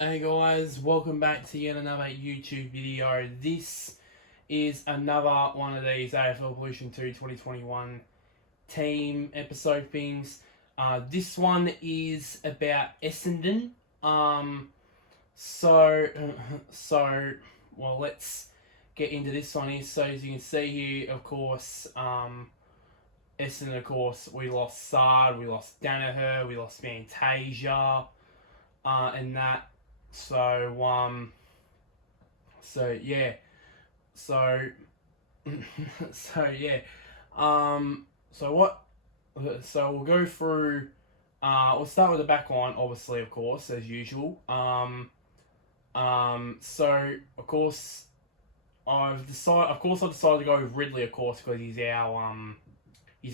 Hey guys, welcome back to yet another YouTube video. This is another one of these AFL Evolution 2 2021 team episode things. This one is about Essendon. So, so, well, let's get into this one here. So, as you can see here, of course, Essendon, of course, we lost Sard, we lost Danaher, we lost Fantasia, and that. So so yeah, so so yeah, so what? So we'll go through. We'll start with the back line, obviously, of course, as usual. So of course, I decided to go with Ridley, of course, because he's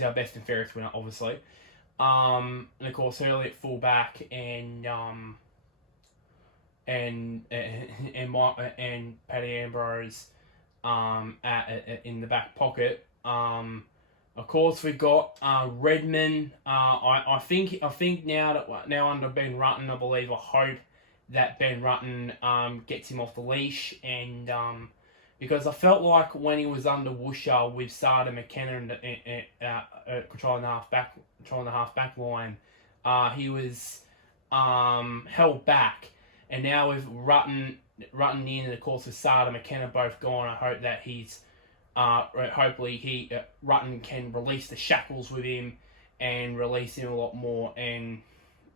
our best and fairest winner, obviously. And of course, Hurley at fullback and Paddy Ambrose in the back pocket. Of course, we got Redman. I think now under Ben Rutten, I hope that Ben Rutten gets him off the leash, and because I felt like when he was under Woosha with Sada McKenna and controlling the half back line, he was held back. And now with Rutten in, and of course with Sada McKenna both gone, I hope that hopefully Rutten can release the shackles with him and release him a lot more and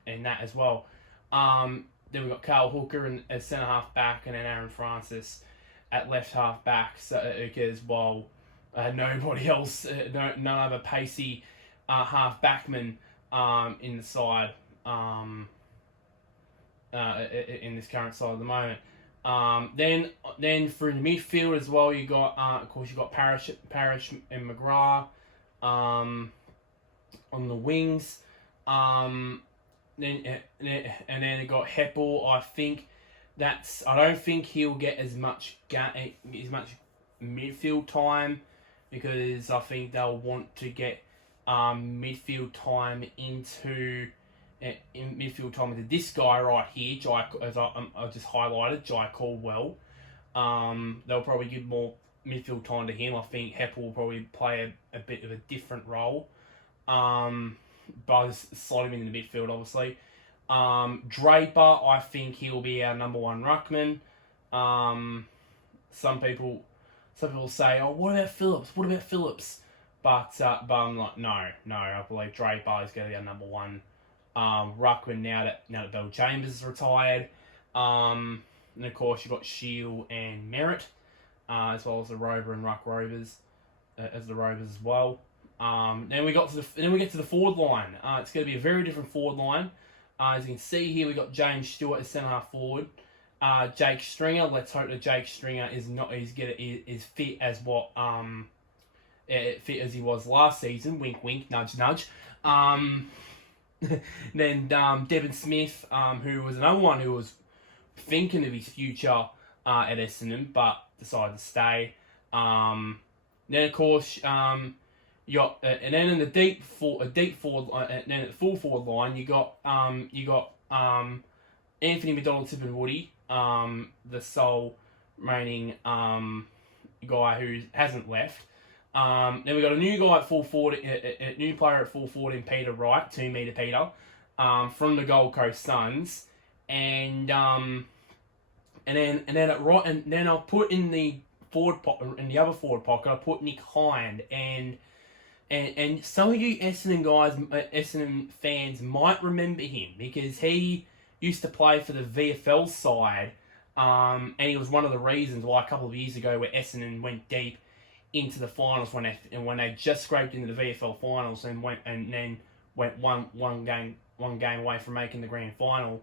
that as well. Then we got Carl Hooker as centre half back, and then Aaron Francis at left half back. So because nobody else, no other pacey half backman in the side. In this current side at the moment. Then for the midfield as well, of course you got Parrish and McGrath on the wings. Then you got Heppel. I don't think he'll get as much midfield time, because I think they'll want to get midfield time into this guy right here, as I just highlighted, Jai Caldwell. They'll probably give more midfield time to him. I think Heppel will probably play a bit of a different role. But I'll just slot him in the midfield, obviously. Draper, I think he'll be our number one ruckman. Some people say, "Oh, what about Phillips? What about Phillips?" But I'm like, no. I believe Draper is going to be our number one ruckman now that Bill Chambers is retired. And of course you've got Shield and Merritt, as well as the Rover and Ruck Rovers, as the Rovers as well. Then we get to the forward line. It's going to be a very different forward line. As you can see here, we got James Stewart as centre half forward. Jake Stringer. Let's hope that Jake Stringer is fit as fit as he was last season. Wink, wink, nudge, nudge. Then Devon Smith, who was another one who was thinking of his future at Essendon, but decided to stay. Then of course you got and then in the deep forward, then at the full forward line you got Anthony McDonald-Tipungwuti, the sole remaining guy who hasn't left. Then we got a new guy at full forward, a new player at full forward in Peter Wright, 2 meter Peter, from the Gold Coast Suns, and then I'll put in the other forward pocket, I put Nick Hind, and some of you Essendon fans might remember him because he used to play for the VFL side, and he was one of the reasons why a couple of years ago where Essendon went deep into the finals when they just scraped into the VFL finals and then went one game away from making the grand final.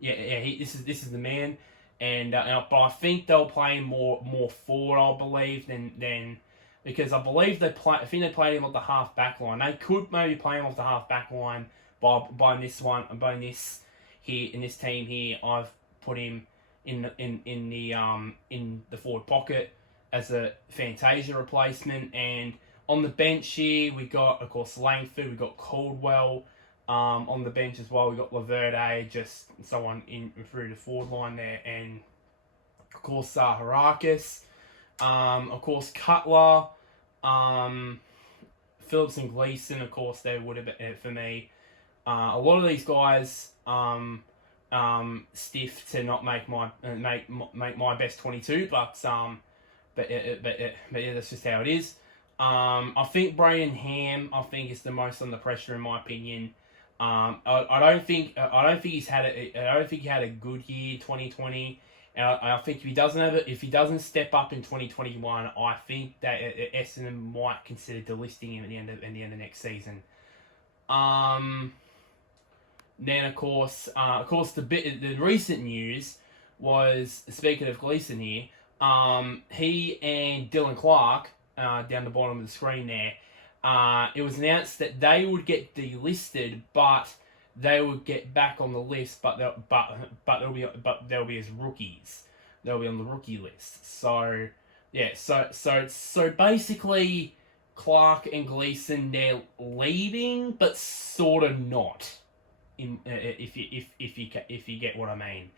This is the man, but I think they'll play him more forward, I believe, than because I believe they played him off the half back line. They could maybe play him off the half back line, by this team here, I've put him in the forward pocket as a Fantasia replacement. And on the bench here, we got, of course, Langford, we got Caldwell, On the bench as well, we got Laverde, just someone in through the forward line there, and of course Harakis, of course Cutler, Phillips and Gleeson. Of course, they would have been for me. A lot of these guys stiff to not make my best 22, but yeah, that's just how it is. I think Braden Ham, I think, is the most under pressure in my opinion. I don't think he had a good year 2020. And I think if he doesn't step up in 2021, I think that Essendon might consider delisting him at the end of next season. Then of course the recent news was, speaking of Gleeson here, he and Dylan Clark, down the bottom of the screen there, it was announced that they would get delisted, but they would get back on the list, but they'll be as rookies. They'll be on the rookie list. So yeah, so basically Clark and Gleeson, they're leaving, but sort of not. If you get what I mean.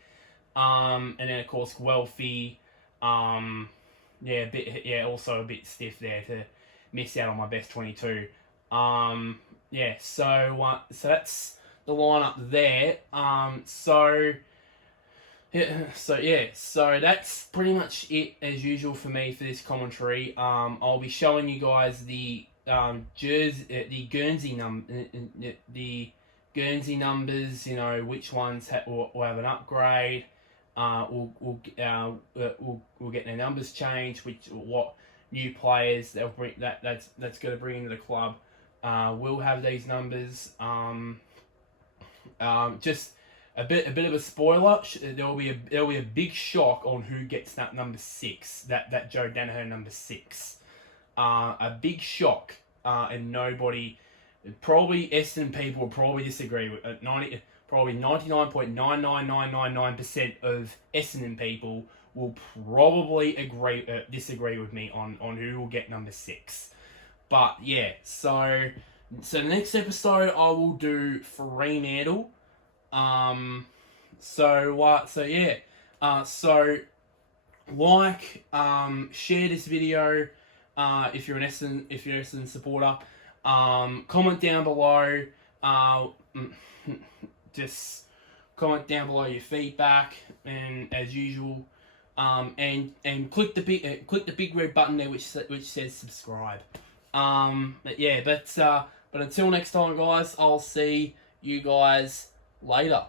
And then of course Guelphy, also a bit stiff there to miss out on my best 22. So that's the lineup there. So that's pretty much it as usual for me for this commentary. I'll be showing you guys the Guernsey numbers. You know which ones will have an upgrade. We'll get their numbers changed. What new players they'll bring that's going to bring into the club. We'll have these numbers. Just a bit of a spoiler. There'll be a big shock on who gets that number 6. That Joe Danaher number 6. A big shock. And nobody, probably Essendon people will probably disagree with probably 99.99999% of Essendon people will probably disagree with me on who will get number 6. But yeah, so the next episode I will do Fremantle. Share this video if you're an Essendon supporter. Comment down below. Just comment down below your feedback, and as usual, and click the big red button there which says subscribe. But until next time, guys, I'll see you guys later.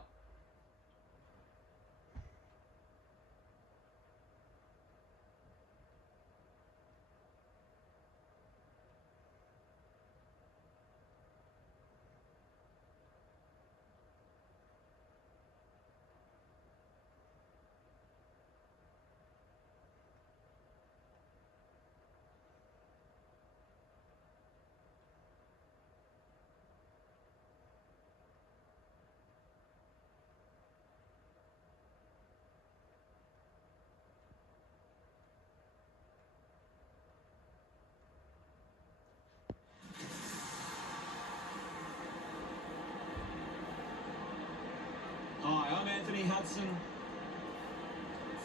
Hi, I'm Anthony Hudson.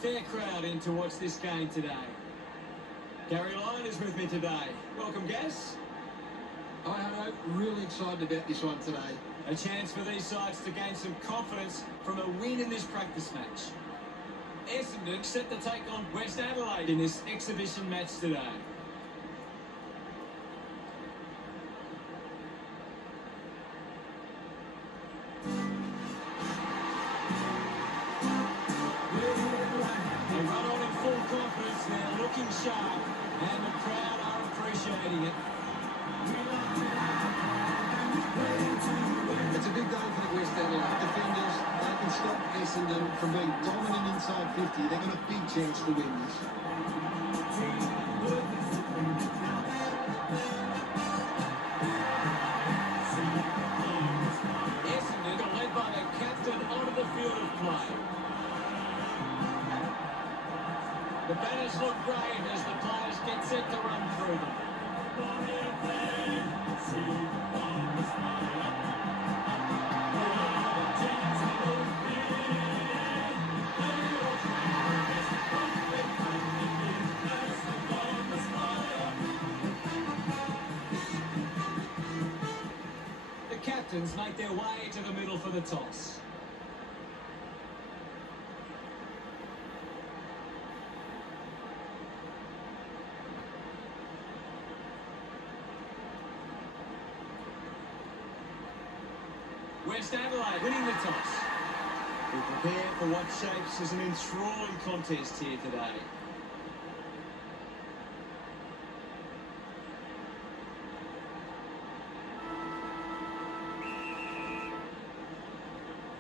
Fair crowd in to watch this game today. Gary Lyon is with me today. Welcome, Gas. Hi, Hutto. Really excited about this one today. A chance for these sides to gain some confidence from a win in this practice match. Essendon set to take on West Adelaide in this exhibition match today. Looking sharp, and the crowd are appreciating it. It's a big game for the West Adelaide defenders. They can stop Essendon from being dominant inside 50. They've got a big chance to win this. Essendon are led by the captain onto the field of play. The banners look brave as the players get set to run through them. The captains make their way to the middle for the toss. West Adelaide winning the toss. We prepare for what shapes as an enthralling contest here today.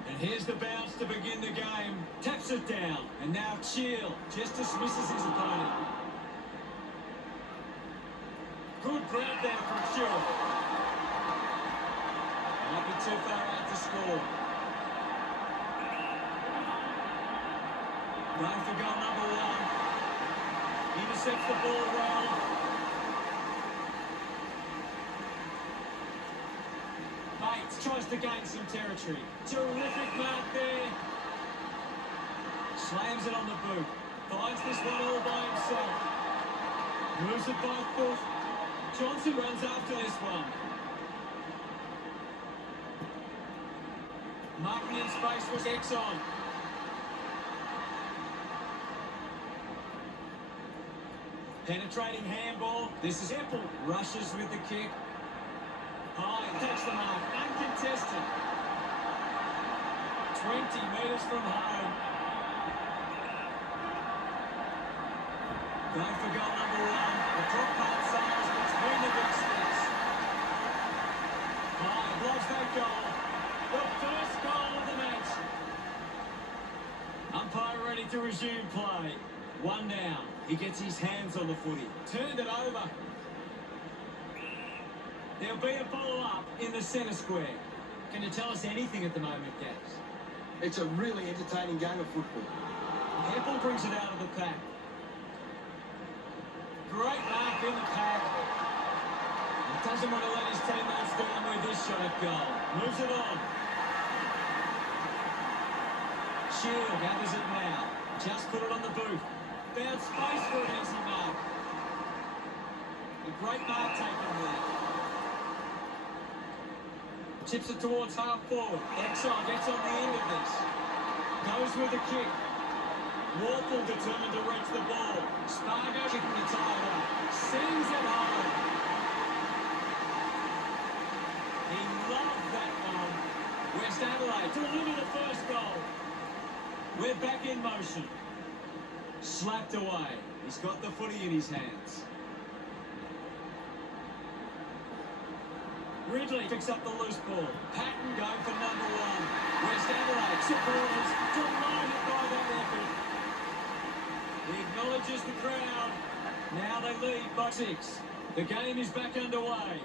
And here's the bounce to begin the game. Taps it down. And now Chill just dismisses his opponent. Good grab there from Chill. Might be too far out to score. Going for goal number one. Intercepts the ball well. Bates tries to gain some territory. Terrific mark there. Slams it on the boot. Finds this one all by himself. Moves it by foot. Johnson runs after this one. Marking in space was Exxon. Penetrating handball. This is Apple. Rushes with the kick. High, takes the mark. Uncontested. 20 metres from home. Going for goal number one. The drop part sails between the big sticks. High, blocks that goal. The first goal of the match. Umpire ready to resume play. One down. He gets his hands on the footy. Turned it over. There'll be a ball up in the centre square. Can you tell us anything at the moment, Gaz? It's a really entertaining game of football. Apple brings it out of the pack. Great mark in the pack. He doesn't want to let his teammates down with this shot at goal. Moves it on. Shield gathers it now. Just put it on the boot. Found space for an easy mark. A great mark taken there. Chips it towards half forward. Exxon gets on the end of this. Goes with the kick. Warple determined to reach the ball. Spargo kicking the tire up. Sends it home. He loved that one. West Adelaide deliver the first goal. We're back in motion. Slapped away. He's got the footy in his hands. Ridley picks up the loose ball. Patton going for number one. West Adelaide supporters delighted by that effort. He acknowledges the crowd. Now they lead by 6. The game is back underway.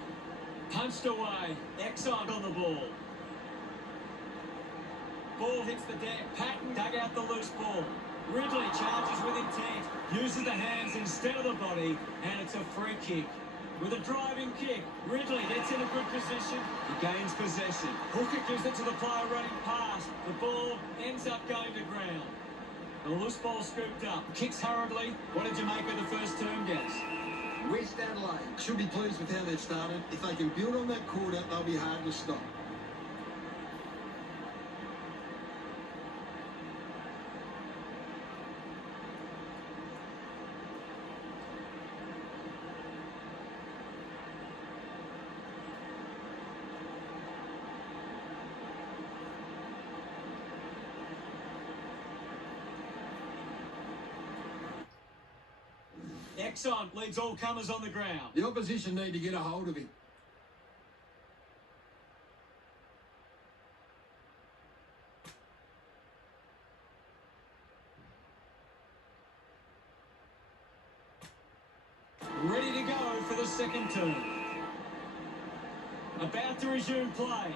Punched away. Exxon on the ball. Ball hits the deck. Patton dug out the loose ball. Ridley charges with intent. Uses the hands instead of the body. And it's a free kick. With a driving kick, Ridley gets in a good position. He gains possession. Hooker gives it to the player running past. The ball ends up going to ground. The loose ball scooped up. Kicks hurriedly. What did you make of the first term, Gaz? West Adelaide should be pleased with how they've started. If they can build on that quarter, they'll be hard to stop. Exxon leads all comers on the ground. The opposition need to get a hold of him. Ready to go for the second turn. About to resume play.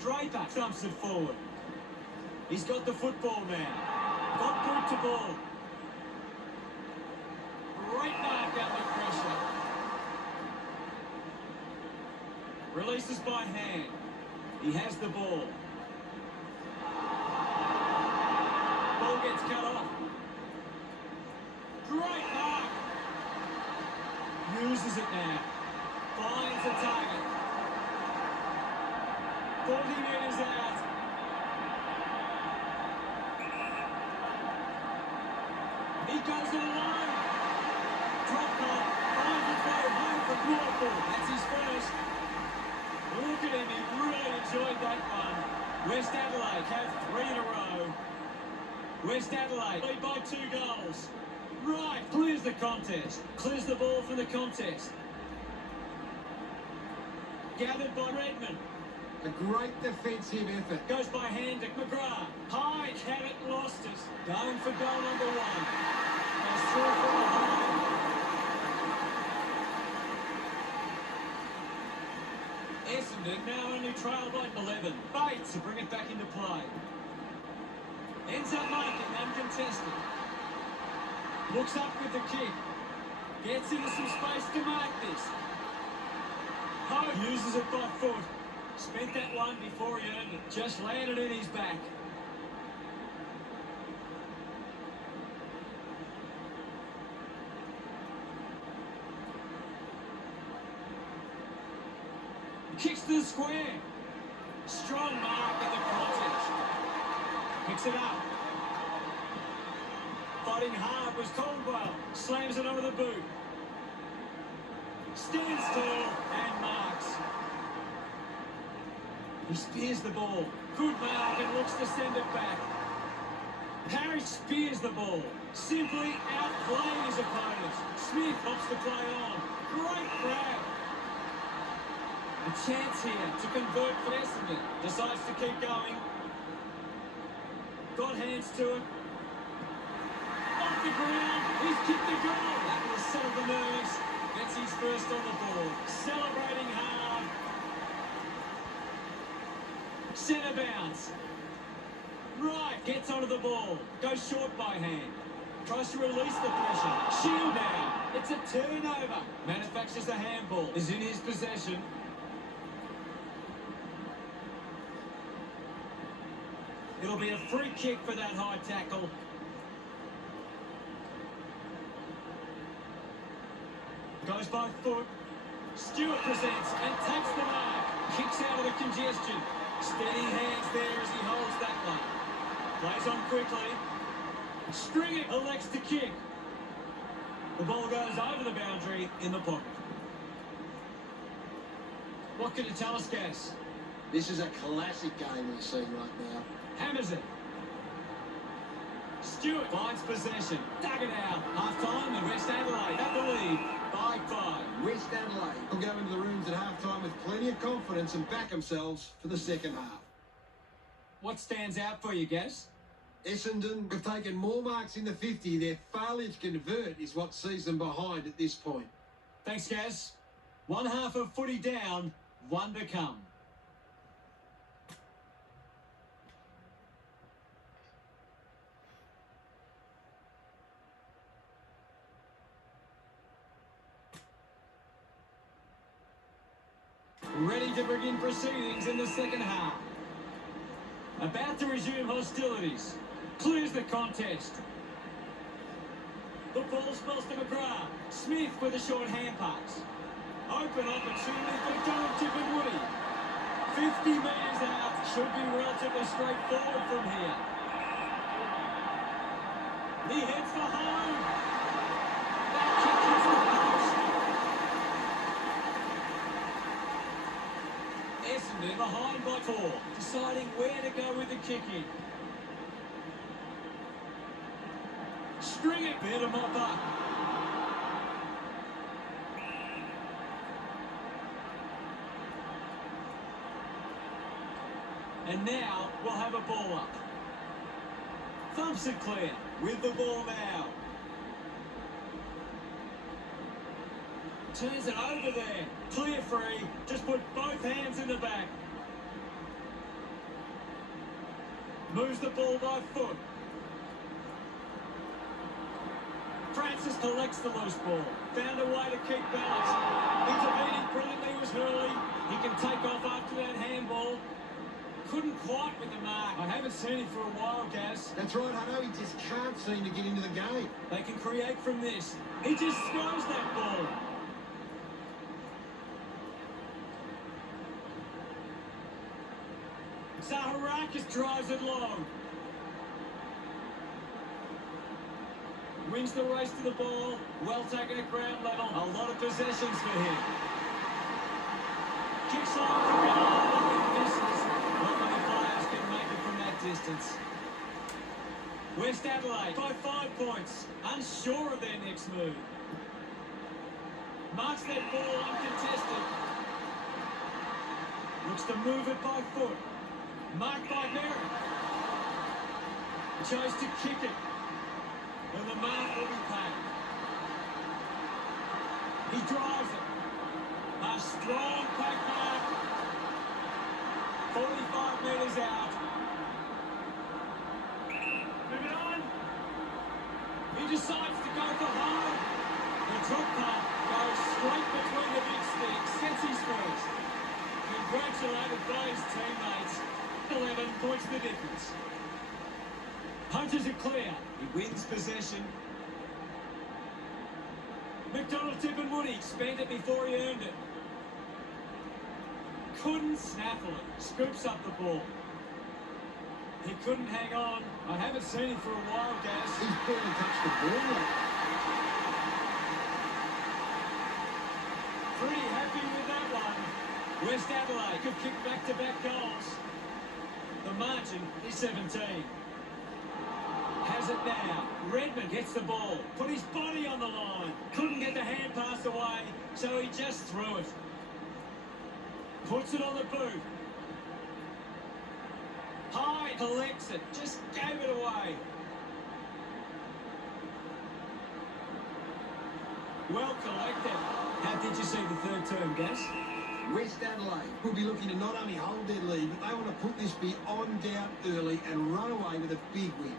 Draper thumps it forward. He's got the football now. Got boot to ball. Great mark under pressure. releases by hand. He has the ball. Ball gets cut off. Great mark. Uses it now. Finds the target. 40 metres out. He goes it alone. Drop ball. Finds his way home from Norfolk. That's his first. Look at him. He really enjoyed that one. West Adelaide have 3 in a row. West Adelaide lead by 2 goals. Right, clears the contest. Clears the ball from the contest. Gathered by Redmond. A great defensive effort. Goes by hand to McGrath. High, had it, lost it. Going for goal number 1. Goes through for the home. Essendon now only trail by 11. Bates to bring it back into play. Ends up marking uncontested. Looks up with the kick. Gets into some space to mark this. Hope uses it by foot. Spent that one before he earned it. Just landed in his back. Kicks to the square. Strong mark in the contest. Picks it up. Fighting hard was Caldwell. Slams it over the boot. Stands tall and marks. He spears the ball. Good mark and looks to send it back. Harry spears the ball. Simply outplaying his opponent. Smith opts to play on. Great grab. A chance here to convert for Essendon. Decides to keep going. Got hands to it. Off the ground. He's kicked the goal. That will settle the nerves. Gets his first on the ball. Celebrating hard. Centre bounce. Right. Gets onto the ball. Goes short by hand. Tries to release the pressure. Shield now. It's a turnover. Manufactures the handball. Is in his possession. It'll be a free kick for that high tackle. Goes by foot. Stewart presents and takes the mark. Kicks out of the congestion. Steady hands there as he holds that one. Plays on quickly. Stringer elects to kick. The ball goes over the boundary in the pocket. What can you tell us, Gas? This is a classic game we're seeing right now. Hammers it. Stewart finds possession. Dug it out. Half-time and West Adelaide have the lead by 5. West Adelaide will go into the rooms at half-time with plenty of confidence and back themselves for the second half. What stands out for you, Gas? Essendon have taken more marks in the 50. Their failure to convert is what sees them behind at this point. Thanks, Gas. One half of footy down, one to come. Ready to begin proceedings in the second half. About to resume hostilities. Clears the contest. The ball spells to McGrath. Smith with a short hand pass. Open opportunity for Donald Tipperwoody. 50 metres out. Should be relatively straightforward from here. He heads for home. That kick hits the post. Essendon behind by 4, deciding where to go with the kick in. Stringer, better mop up. And now we'll have a ball up. Thumps it clear with the ball now. Turns it over there. Clear free. Just put both hands in the back. Moves the ball by foot. Francis collects the loose ball. Found a way to keep balance. Intervening brilliantly was Hurley. He can take off after that handball. Couldn't quite with the mark. I haven't seen him for a while, Gaz. That's right, Hutto. He just can't seem to get into the game. They can create from this. He just throws that ball. Zaharakis drives it long. Wins the race to the ball. Well taken at ground level. A lot of possessions for him. Kicks on from behind. Misses. Not many players can make it from that distance. West Adelaide by 5 points. Unsure of their next move. Marks that ball uncontested. Looks to move it by foot. Marked by Merritt. Chose to kick it. And the mark will be paid. He drives it. A strong pack mark. 45 metres out. Moving on. He decides to go for home. The drop punt goes straight between the big sticks. Gets his first. Congratulated by his teammates. 11 points the difference. Punches it clear. He wins possession. McDonald tipping Woody. Spent it before he earned it. Couldn't snaffle it. Scoops up the ball. He couldn't hang on. I haven't seen him for a while, Gaz. He's barely touched the ball. Pretty happy with that one. West Adelaide could kick back-to-back goals. The margin is 17. Has it now. Redmond gets the ball. Put his body on the line. Couldn't get the hand pass away, so he just threw it. Puts it on the boot. High collects it. Just gave it away. Well collected. How did you see the third term, Gaz? West Adelaide will be looking to not only hold their lead, but they want to put this beyond doubt early and run away with a big win.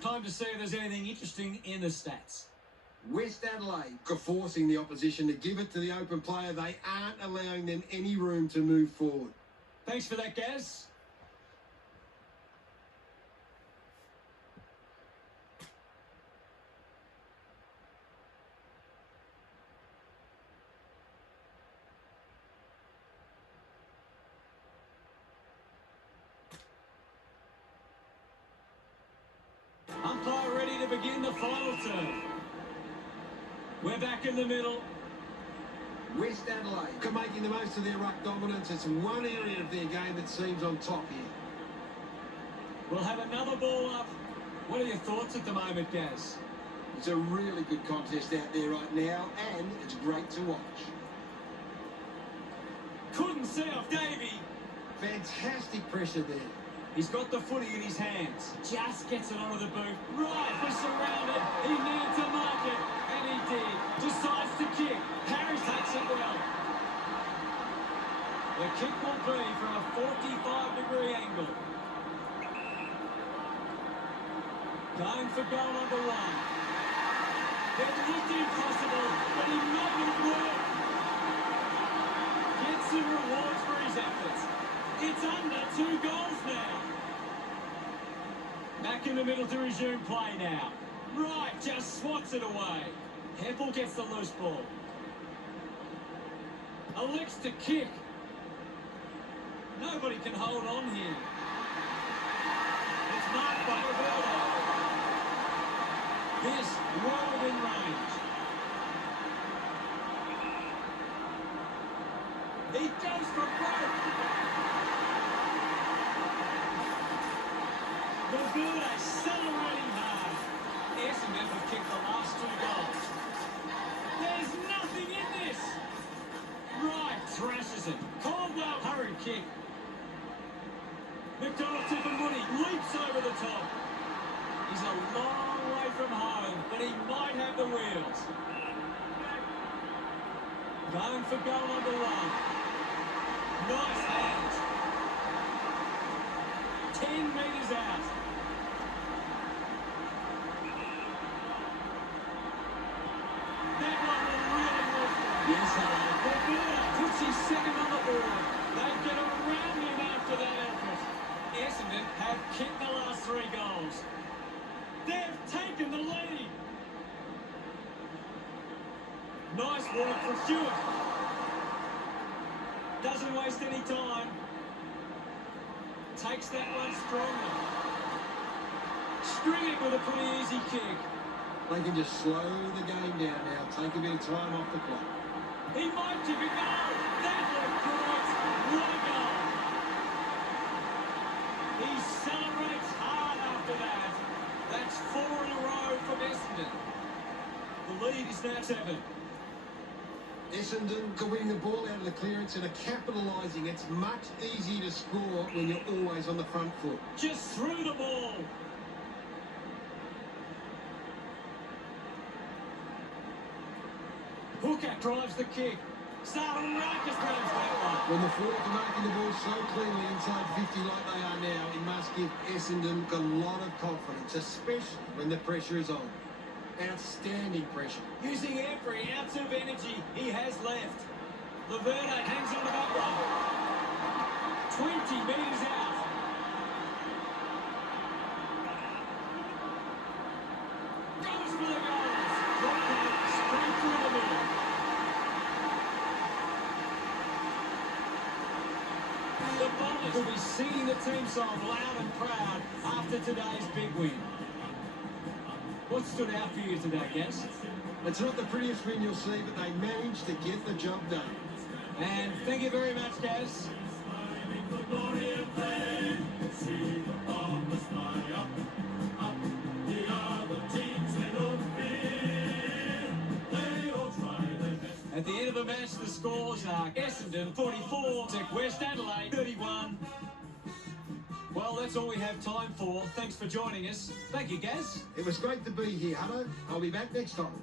Time to see if there's anything interesting in the stats. West Adelaide are forcing the opposition to give it to the open player. They aren't allowing them any room to move forward. Thanks for that, Gaz. Umpire ready to begin the final turn. We're back in the middle. West Adelaide are making the most of their ruck dominance. It's one area of their game that seems on top here. We'll have another ball up. What are your thoughts at the moment, Gaz? It's a really good contest out there right now, and it's great to watch. Couldn't see off Davey. Fantastic pressure there. He's got the footy in his hands. Just gets it onto the boot. Right, we're surrounded. He needed to mark it, and he did. Decides to kick. Harris takes it well. The kick will be from a 45-degree angle. Going for goal number one. It looked impossible, but he made it work. Gets some rewards for his efforts. It's under 2 goals now. Back in the middle to resume play now. Right, just swats it away. Heppel gets the loose ball. Elects to kick. Nobody can hold on here. It's marked by Roberto. This well within range. He goes for broke. Roberto celebrating hard. Essendon have kicked the last 2 goals. There's nothing in this. Right, trashes it. Caldwell, hurry kick. McDonald tipping Woody leaps over the top. He's a long way from home, but he might have the wheels. Going for goal number one. Nice hands. 10 metres out. That one will really move. Yes, Adelaide. Puts his second on the board. They get around him after that effort. Essendon have kicked the last 3 goals. They've taken the lead. Nice work from Stewart. Doesn't waste any time. Takes that one strongly. String it with a pretty easy kick. They can just slow the game down now, take a bit of time off the clock. He might kick a goal. That looked great. What a goal. He celebrates hard after that. That's 4 in a row from Essendon. The lead is now 7. Essendon are winning the ball out of the clearance and are capitalising. It's much easier to score when you're always on the front foot. Just threw the ball. Hooker drives the kick. Sararaka grabs that one. When the forwards are making the ball so cleanly inside 50 like they are now, it must give Essendon a lot of confidence, especially when the pressure is on. Outstanding pressure. Using every ounce of energy he has left. Laverde hangs on to that one. 20 metres out. Goes for the goals. Drop back, straight through the middle. The Bombers will be singing the team song loud and proud after today's big win. What stood out for you today, Gaz? It's not the prettiest win you'll see, but they managed to get the job done. And thank you very much, Gaz. At the end of the match, the scores are Essendon 44, West Adelaide 31. Well, that's all we have time for. Thanks for joining us. Thank you, Gaz. It was great to be here, Hutto. I'll be back next time.